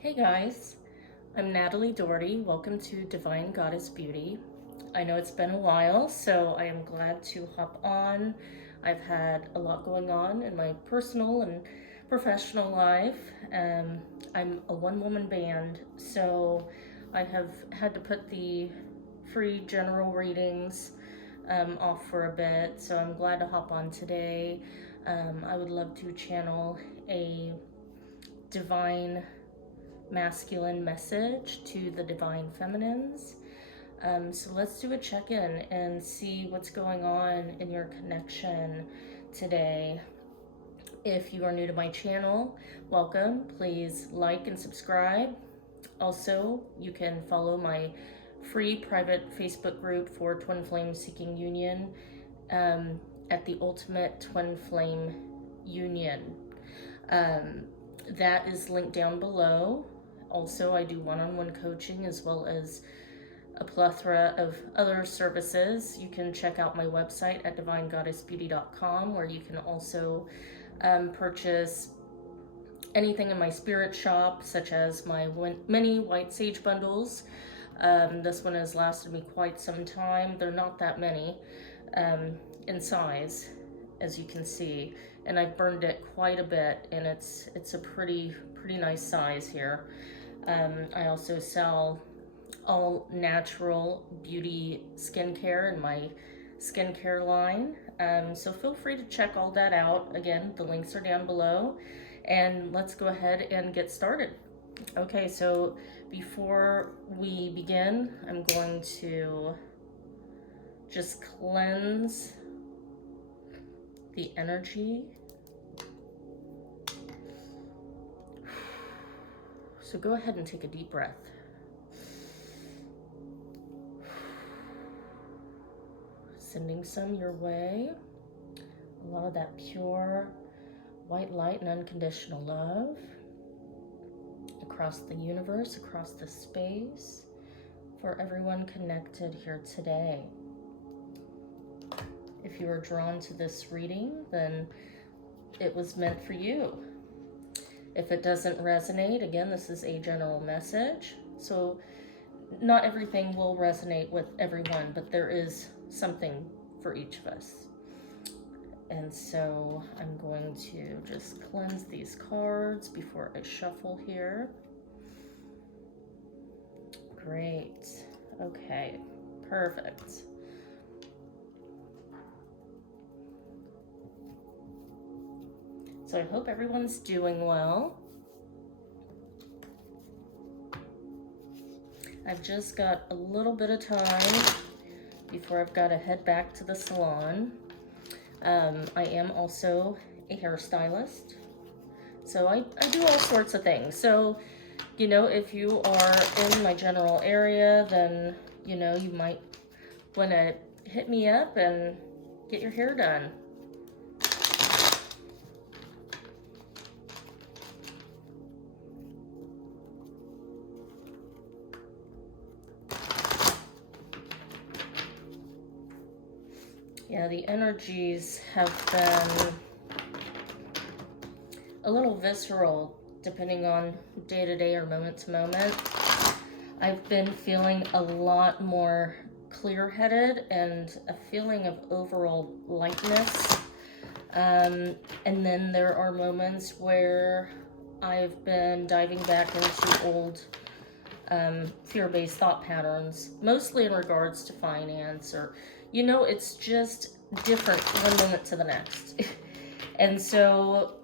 Hey guys, I'm Natalie Doherty. Welcome to Divine Goddess Beauty. I know it's been a while, so I am glad to hop on. I've had a lot going on in my personal and professional life. I'm a one-woman band, so I have had to put the free general readings off for a bit, so I'm glad to hop on today. I would love to channel a divine masculine message to the divine feminines. So let's do a check-in and see what's going on in your connection today. If you are new to my channel, welcome. Please like and subscribe. Also, you can follow my free private Facebook group for Twin Flame Seeking Union at the Ultimate Twin Flame Union. That is linked down below. Also, I do one-on-one coaching as well as a plethora of other services. You can check out my website at divinegoddessbeauty.com, where you can also purchase anything in my spirit shop, such as my mini white sage bundles. This one has lasted me quite some time. They're not that many in size, as you can see, and I've burned it quite a bit, and it's a pretty nice size here. I also sell all natural beauty skincare in my skincare line. So feel free to check all that out. Again, the links are down below. And let's go ahead and get started. Okay, so before we begin, I'm going to just cleanse the energy. So go ahead and take a deep breath. Sending some your way. A lot of that pure white light and unconditional love across the universe, across the space, for everyone connected here today. If you are drawn to this reading, then it was meant for you. If it doesn't resonate, again, this is a general message. So not everything will resonate with everyone, but there is something for each of us. And so I'm going to just cleanse these cards before I shuffle here. Great. Okay, perfect. So I hope everyone's doing well. I've just got a little bit of time before I've got to head back to the salon. I am also a hairstylist, so I do all sorts of things. So, you know, if you are in my general area, then, you know, you might want to hit me up and get your hair done. Yeah, the energies have been a little visceral depending on day to day or moment to moment. I've been feeling a lot more clear-headed and a feeling of overall lightness. And then there are moments where I've been diving back into old fear-based thought patterns, mostly in regards to finance, or, you know, it's just different one minute to the next. And so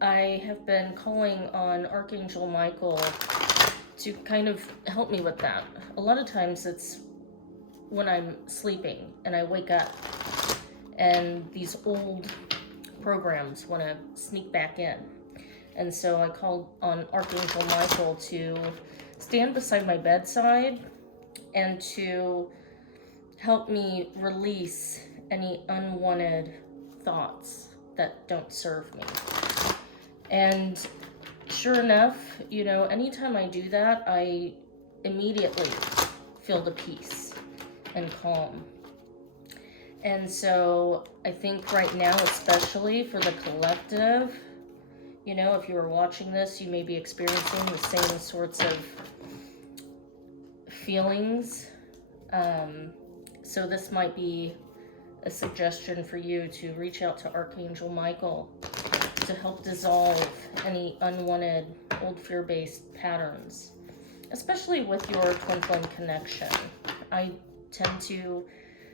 I have been calling on Archangel Michael to kind of help me with that. A lot of times it's when I'm sleeping and I wake up and these old programs want to sneak back in. And so I called on Archangel Michael to stand beside my bedside and to help me release any unwanted thoughts that don't serve me. And sure enough, you know, anytime I do that, I immediately feel the peace and calm. And so I think right now, especially for the collective, You know, if you were watching this, you may be experiencing the same sorts of feelings. So this might be a suggestion for you to reach out to Archangel Michael to help dissolve any unwanted old fear-based patterns, especially with your twin flame connection. I tend to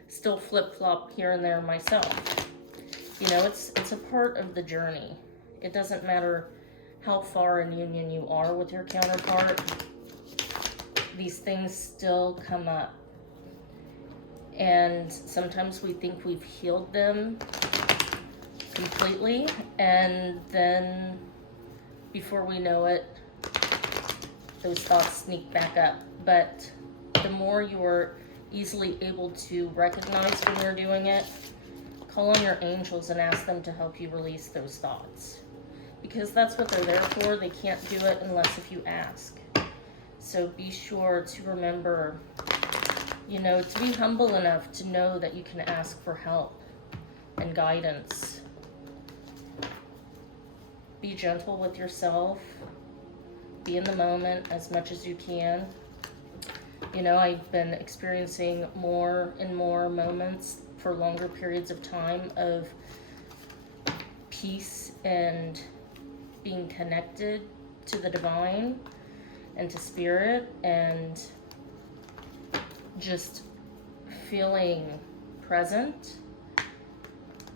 still flip-flop here and there myself. You know, it's a part of the journey. It doesn't matter how far in union you are with your counterpart, these things still come up. And sometimes we think we've healed them completely, and then before we know it, those thoughts sneak back up. But the more you're easily able to recognize when you're doing it, call on your angels and ask them to help you release those thoughts. Because that's what they're there for. They can't do it unless if you ask. So be sure to remember, you know, to be humble enough to know that you can ask for help and guidance. Be gentle with yourself. Be in the moment as much as you can. You know, I've been experiencing more and more moments for longer periods of time of peace and being connected to the divine and to spirit, and just feeling present.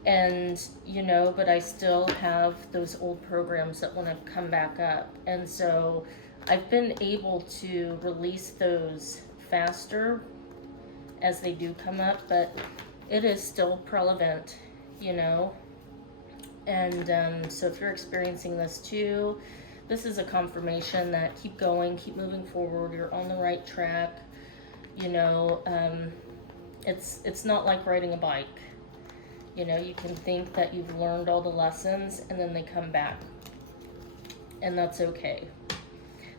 And, you know, but I still have those old programs that want to come back up. And so I've been able to release those faster as they do come up, but it is still prevalent, you know. And so if you're experiencing this too, this is a confirmation that keep going, keep moving forward, you're on the right track. You know, it's not like riding a bike. You know, you can think that you've learned all the lessons and then they come back. And that's okay.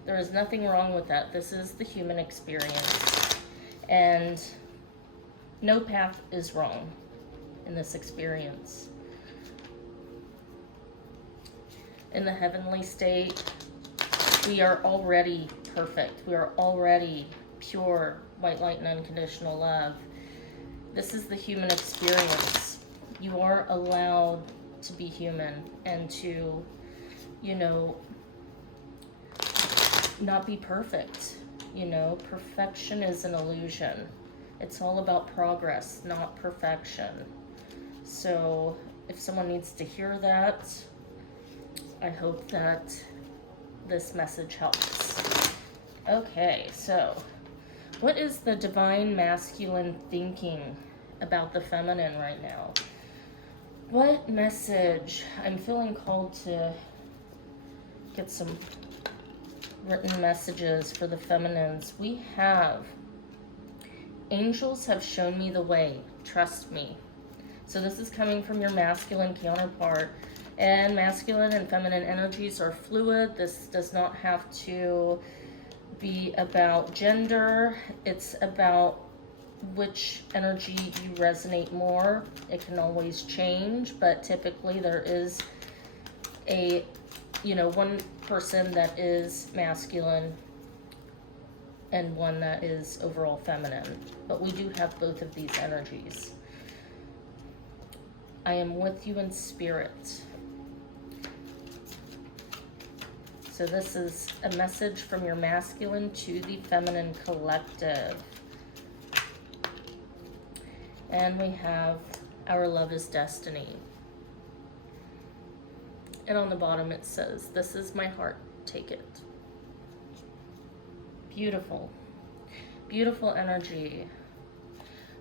There is nothing wrong with that. This is the human experience. And no path is wrong in this experience. In the heavenly state, we are already perfect. We are already pure, white light and unconditional love. This is the human experience. You are allowed to be human and to, you know, not be perfect. You know, perfection is an illusion. It's all about progress, not perfection. So if someone needs to hear that, I hope that this message helps. Okay, so what is the divine masculine thinking about the feminine right now? What message? I'm feeling called to get some written messages for the feminines. We have, angels have shown me the way, trust me. So this is coming from your masculine counterpart. And masculine and feminine energies are fluid. This does not have to be about gender. It's about which energy you resonate more. It can always change, but typically there is a, you know, one person that is masculine and one that is overall feminine. But we do have both of these energies. I am with you in spirit. So this is a message from your masculine to the feminine collective. And we have our love is destiny. And on the bottom it says, this is my heart, take it. Beautiful. Beautiful energy.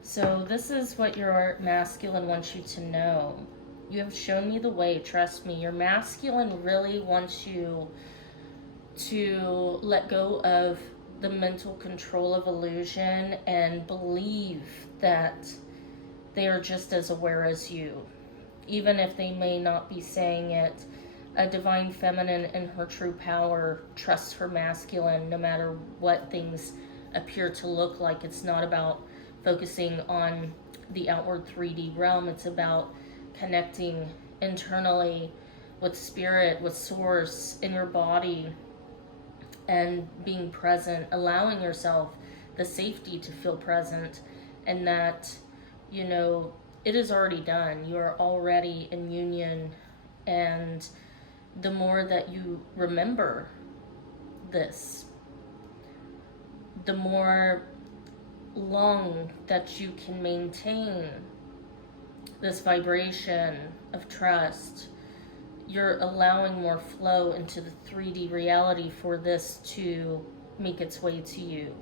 So this is what your masculine wants you to know. You have shown me the way, trust me. Your masculine really wants you to let go of the mental control of illusion and believe that they are just as aware as you. Even if they may not be saying it, a divine feminine in her true power trusts her masculine no matter what things appear to look like. It's not about focusing on the outward 3D realm. It's about connecting internally with spirit, with source in your body, and being present, allowing yourself the safety to feel present, and that, you know, it is already done. You are already in union, and the more that you remember this, the more long that you can maintain this vibration of trust. You're allowing more flow into the 3D reality for this to make its way to you.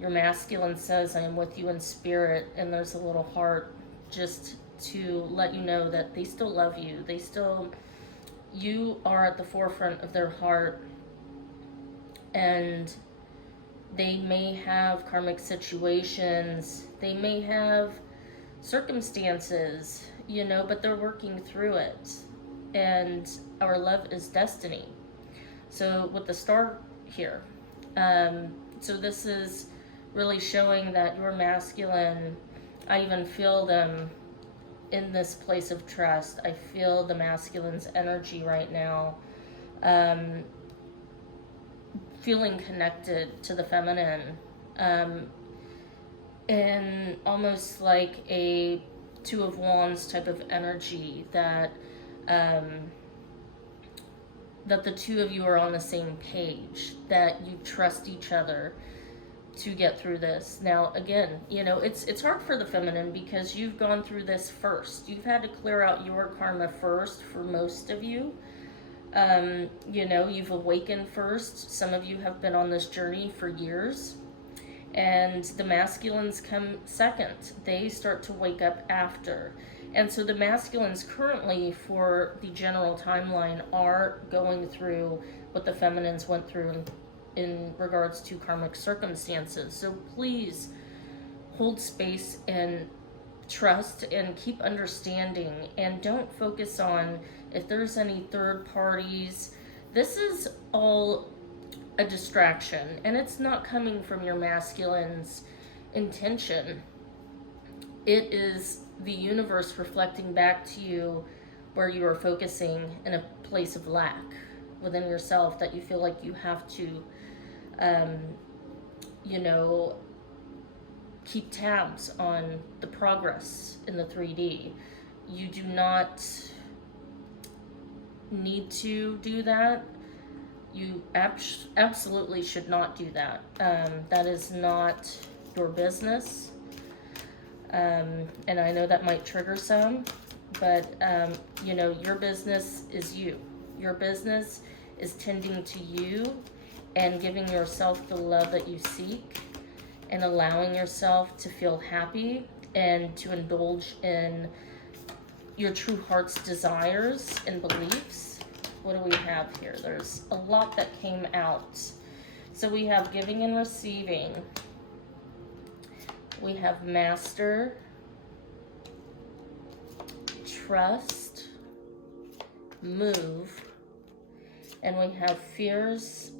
Your masculine says, I am with you in spirit, and there's a little heart just to let you know that they still love you. You are at the forefront of their heart, and they may have karmic situations, they may have circumstances, but they're working through it. And our love is destiny. So with the star here, so this is really showing that your masculine, I even feel them in this place of trust. I feel the masculine's energy right now, feeling connected to the feminine, in almost like a Two of Wands type of energy, that that the two of you are on the same page, that you trust each other to get through this. Now, again, it's hard for the feminine because you've gone through this first. You've had to clear out your karma first for most of you. You've awakened first. Some of you have been on this journey for years. And the masculines come second. They start to wake up after. And so the masculines currently, for the general timeline, are going through what the feminines went through in regards to karmic circumstances. So please hold space and trust and keep understanding, and don't focus on if there's any third parties. This is all a distraction, and it's not coming from your masculine's intention. It is the universe reflecting back to you where you are focusing in a place of lack within yourself, that you feel like you have to keep tabs on the progress in the 3D. You do not need to do that. You absolutely should not do that. That is not your business. And I know that might trigger some, but your business is you. Your business is tending to you and giving yourself the love that you seek, and allowing yourself to feel happy and to indulge in your true heart's desires and beliefs. What do we have here? There's a lot that came out. So we have giving and receiving. We have master, trust, move, and we have fears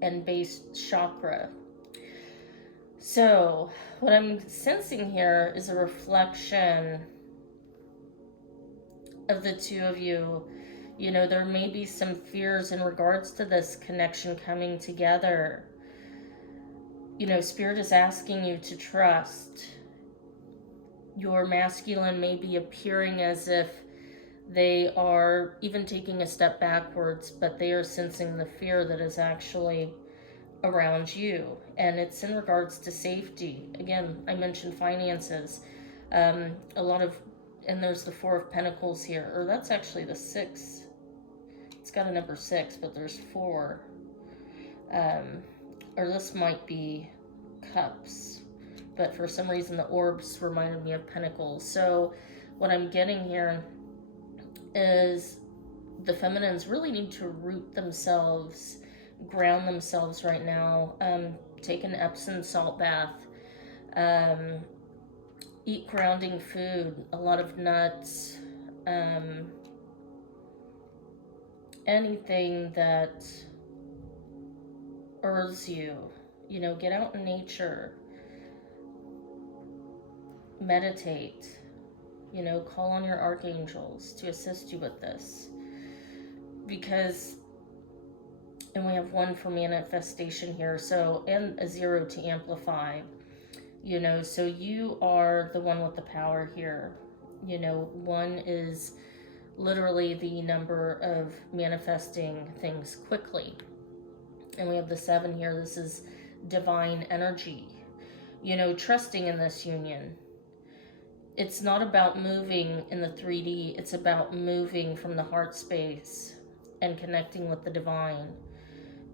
and base chakra. So what I'm sensing here is a reflection of the two of you. There may be some fears in regards to this connection coming together. Spirit is asking you to trust. Your masculine may be appearing as if they are even taking a step backwards, but they are sensing the fear that is actually around you, and it's in regards to safety. Again, I mentioned finances. And there's the Four of Pentacles here, or that's actually the 6. It's got a number 6, but there's 4. Or this might be Cups, but for some reason the orbs reminded me of Pentacles. So what I'm getting here is the feminines really need to root themselves, ground themselves right now. Take an Epsom salt bath. Eat grounding food, a lot of nuts, anything that earths you. Get out in nature, meditate, call on your archangels to assist you with this. because, and we have 1 for manifestation here, so, and a 0 to amplify, you know, so you are the one with the power here. You know, 1 is literally the number of manifesting things quickly. And we have the 7 here. This is divine energy. You know, trusting in this union. It's not about moving in the 3D. It's about moving from the heart space and connecting with the divine.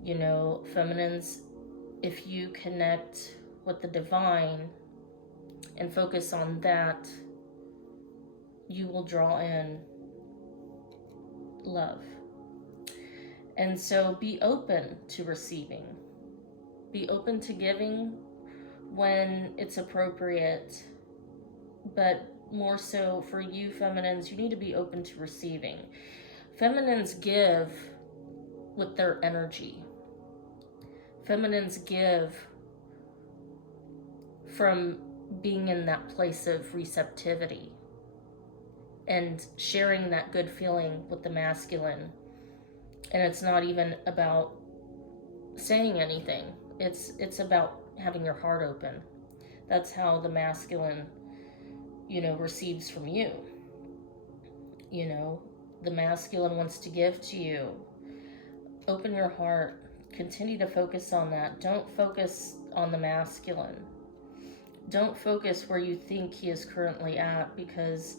You know, feminines, if you connect with the divine and focus on that, you will draw in love. And so be open to receiving. Be open to giving when it's appropriate. But more so for you feminines, you need to be open to receiving. Feminines give with their energy. Feminines give from being in that place of receptivity and sharing that good feeling with the masculine. And it's not even about saying anything. It's about having your heart open. That's how the masculine, you know, receives from you. You know, the masculine wants to give to you. Open your heart. Continue to focus on that. Don't focus on the masculine. Don't focus where you think he is currently at, because,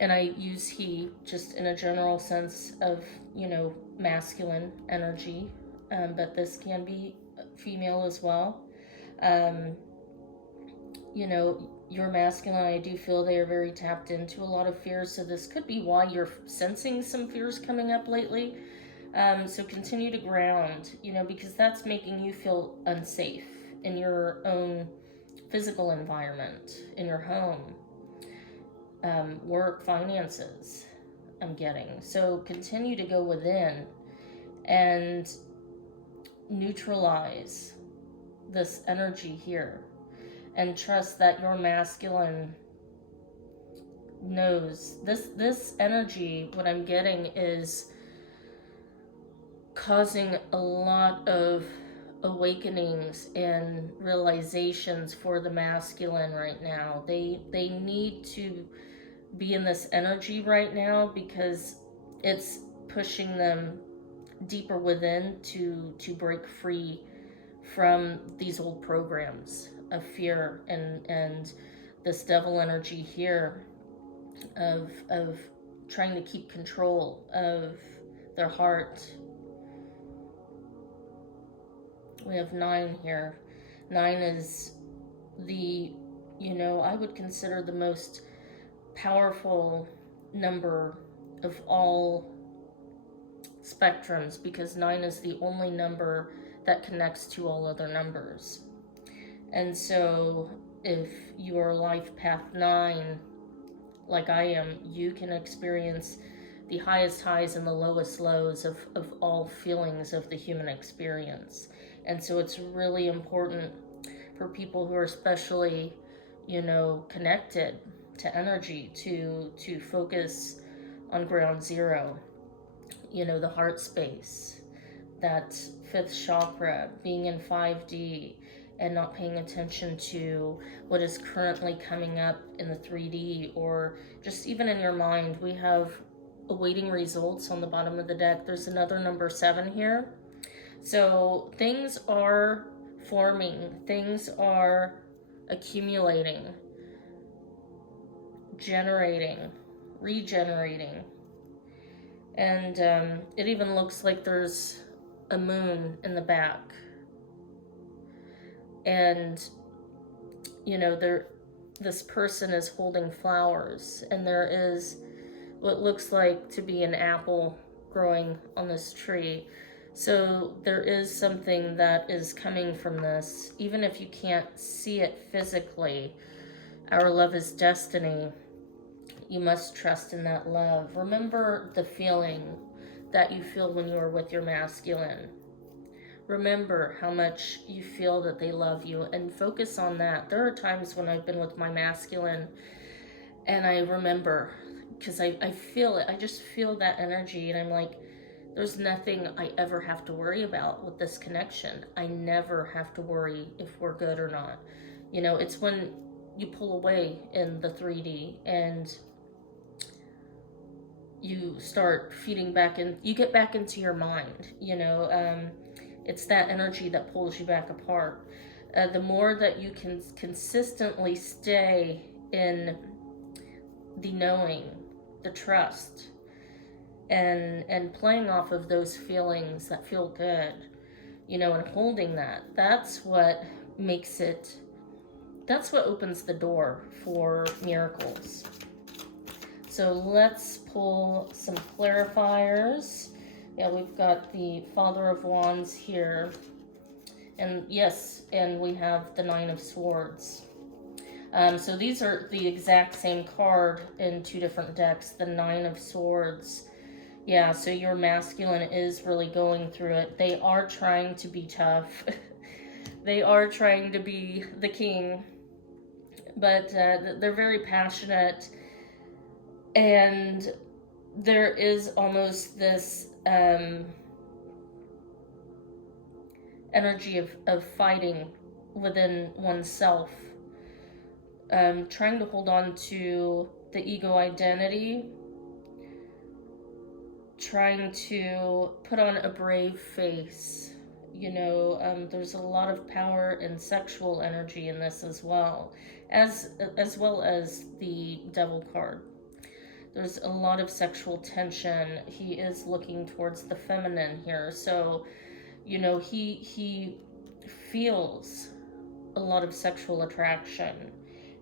and I use he just in a general sense of, you know, masculine energy, but this can be female as well. You know, your masculine, I do feel they are very tapped into a lot of fears, so this could be why you're sensing some fears coming up lately. So continue to ground, you know, because that's making you feel unsafe in your own physical environment, in your home, work, finances, I'm getting. So continue to go within and neutralize this energy here, and trust that your masculine knows this energy. What I'm getting is causing a lot of awakenings and realizations for the masculine right now. They need to be in this energy right now, because it's pushing them deeper within to break free from these old programs of fear and this devil energy here of trying to keep control of their heart. We have 9 here. 9 is the, you know, I would consider the most powerful number of all spectrums, because 9 is the only number that connects to all other numbers. And so if you are life path 9, like I am, you can experience the highest highs and the lowest lows of all feelings of the human experience. And so it's really important for people who are especially, you know, connected to energy to focus on ground zero, you know, the heart space, that 5th chakra, being in 5D and not paying attention to what is currently coming up in the 3D, or just even in your mind. We have awaiting results on the bottom of the deck. There's another number 7 here. So things are forming, things are accumulating, generating, regenerating. And it even looks like there's a moon in the back. And, you know, this person is holding flowers, and there is what looks like to be an apple growing on this tree. So there is something that is coming from this, even if you can't see it physically. Our love is destiny. You must trust in that love. Remember the feeling that you feel when you are with your masculine. Remember how much you feel that they love you, and focus on that. There are times when I've been with my masculine and I remember, because I feel it. I just feel that energy, and I'm like, There's nothing I ever have to worry about with this connection. I never have to worry if we're good or not. You know, it's when you pull away in the 3D and you start feeding back in, you get back into your mind, you know. It's that energy that pulls you back apart. The more that you can consistently stay in the knowing, the trust, and playing off of those feelings that feel good, you know, and holding that, that's what makes it, that's what opens the door for miracles. So let's pull some clarifiers. Yeah, we've got the Father of Wands here. And yes, and we have the Nine of Swords. So these are the exact same card in two different decks, the Nine of Swords. Yeah, so your masculine is really going through it. They are trying to be tough. They are trying to be the king. But they're very passionate. And there is almost this energy of fighting within oneself. Trying to hold on to the ego identity. Trying to put on a brave face. You know, there's a lot of power and sexual energy in this as well as the Devil card. There's a lot of sexual tension. He is looking towards the feminine here. So, you know, he feels a lot of sexual attraction.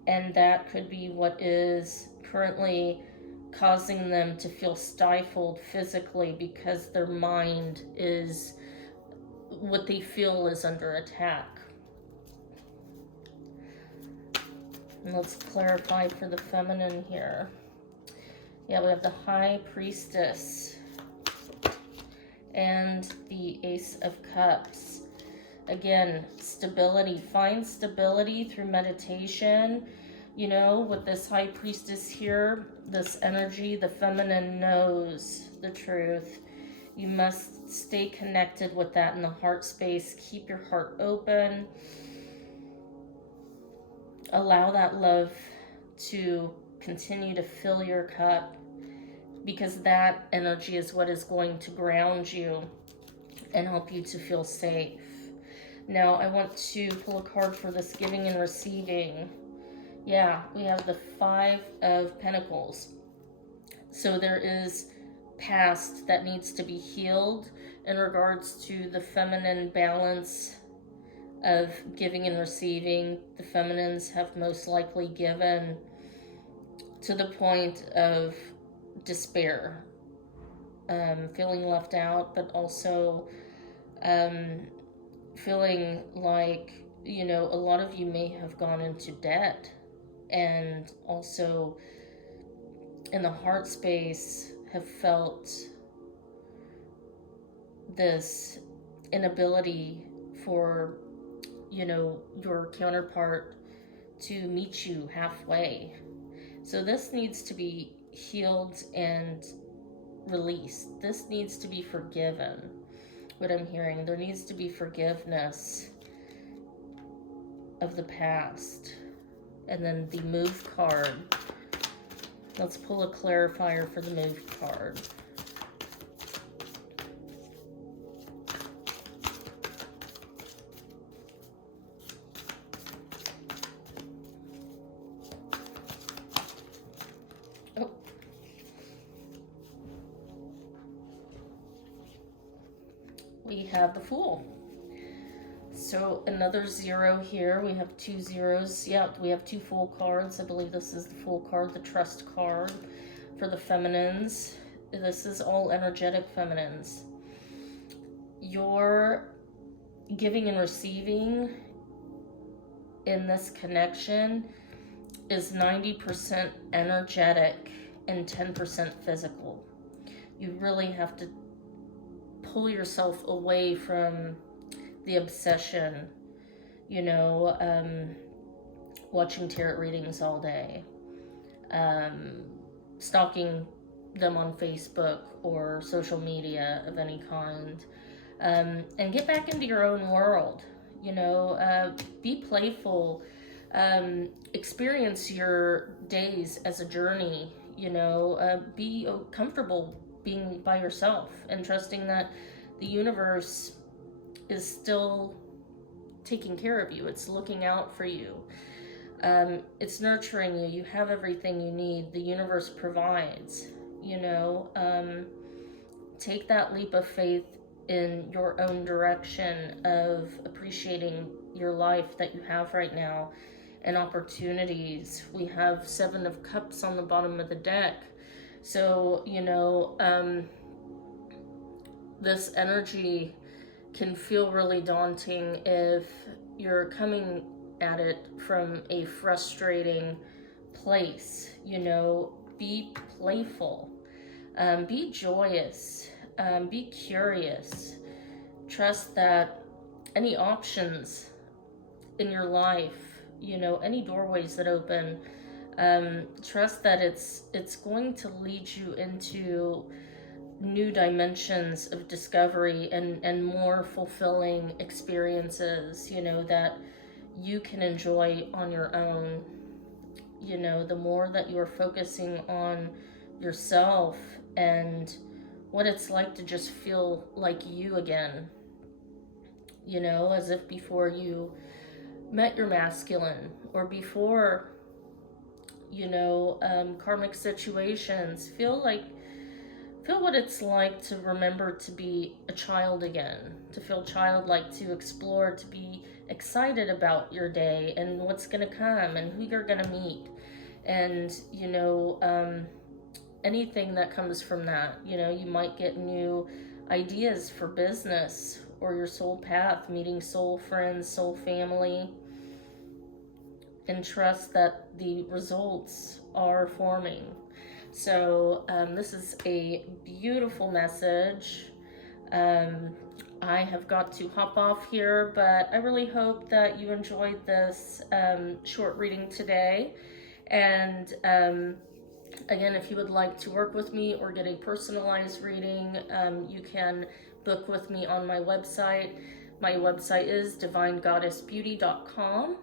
And that could be what is currently causing them to feel stifled physically, because their mind is what they feel is under attack. And let's clarify for the feminine here. Yeah, we have the High Priestess and the Ace of Cups. Again, stability. Find stability through meditation. You know, with this High Priestess here, this energy, the feminine knows the truth. You must stay connected with that in the heart space. Keep your heart open. Allow that love to continue to fill your cup, because that energy is what is going to ground you and help you to feel safe. Now, I want to pull a card for this giving and receiving. Yeah, we have the Five of Pentacles. So there is past that needs to be healed in regards to the feminine balance of giving and receiving. The feminines have most likely given to the point of despair, feeling left out, but also feeling like, you know, a lot of you may have gone into debt, and also in the heart space have felt this inability for, you know, your counterpart to meet you halfway. So this needs to be healed and released. This needs to be forgiven. What I'm hearing, there needs to be forgiveness of the past. And then the Move card. Let's pull a clarifier for the Move card. We have the Fool. So another zero here. We have two zeros. Yeah, we have two Fool cards. I believe this is the Fool card, the Trust card for the feminines. This is all energetic feminines. Your giving and receiving in this connection is 90% energetic and 10% physical. You really have to pull yourself away from the obsession, you know, watching tarot readings all day, stalking them on Facebook or social media of any kind. And get back into your own world. Be playful. Experience your days as a journey. Be comfortable being by yourself and trusting that the universe is still taking care of you. It's looking out for you. It's nurturing you. You have everything you need. The universe provides. Take that leap of faith in your own direction of appreciating your life that you have right now and opportunities. We have 7 of Cups on the bottom of the deck. So, this energy can feel really daunting if you're coming at it from a frustrating place. Be playful, be joyous, be curious. Trust that any options in your life, any doorways that open, trust that it's going to lead you into new dimensions of discovery and more fulfilling experiences, that you can enjoy on your own. The more that you're focusing on yourself and what it's like to just feel like you again, as if before you met your masculine, or before, karmic situations. Feel what it's like to remember to be a child again, to feel childlike, to explore, to be excited about your day and what's going to come and who you're going to meet. And, anything that comes from that, you might get new ideas for business or your soul path, meeting soul friends, soul family, and trust that the results are forming. So this is a beautiful message. I have got to hop off here, but I really hope that you enjoyed this short reading today. And again, if you would like to work with me or get a personalized reading, you can book with me on my website. My website is divinegoddessbeauty.com,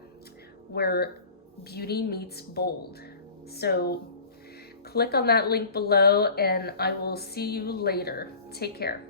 where beauty meets bold. So click on that link below, and I will see you later. Take care.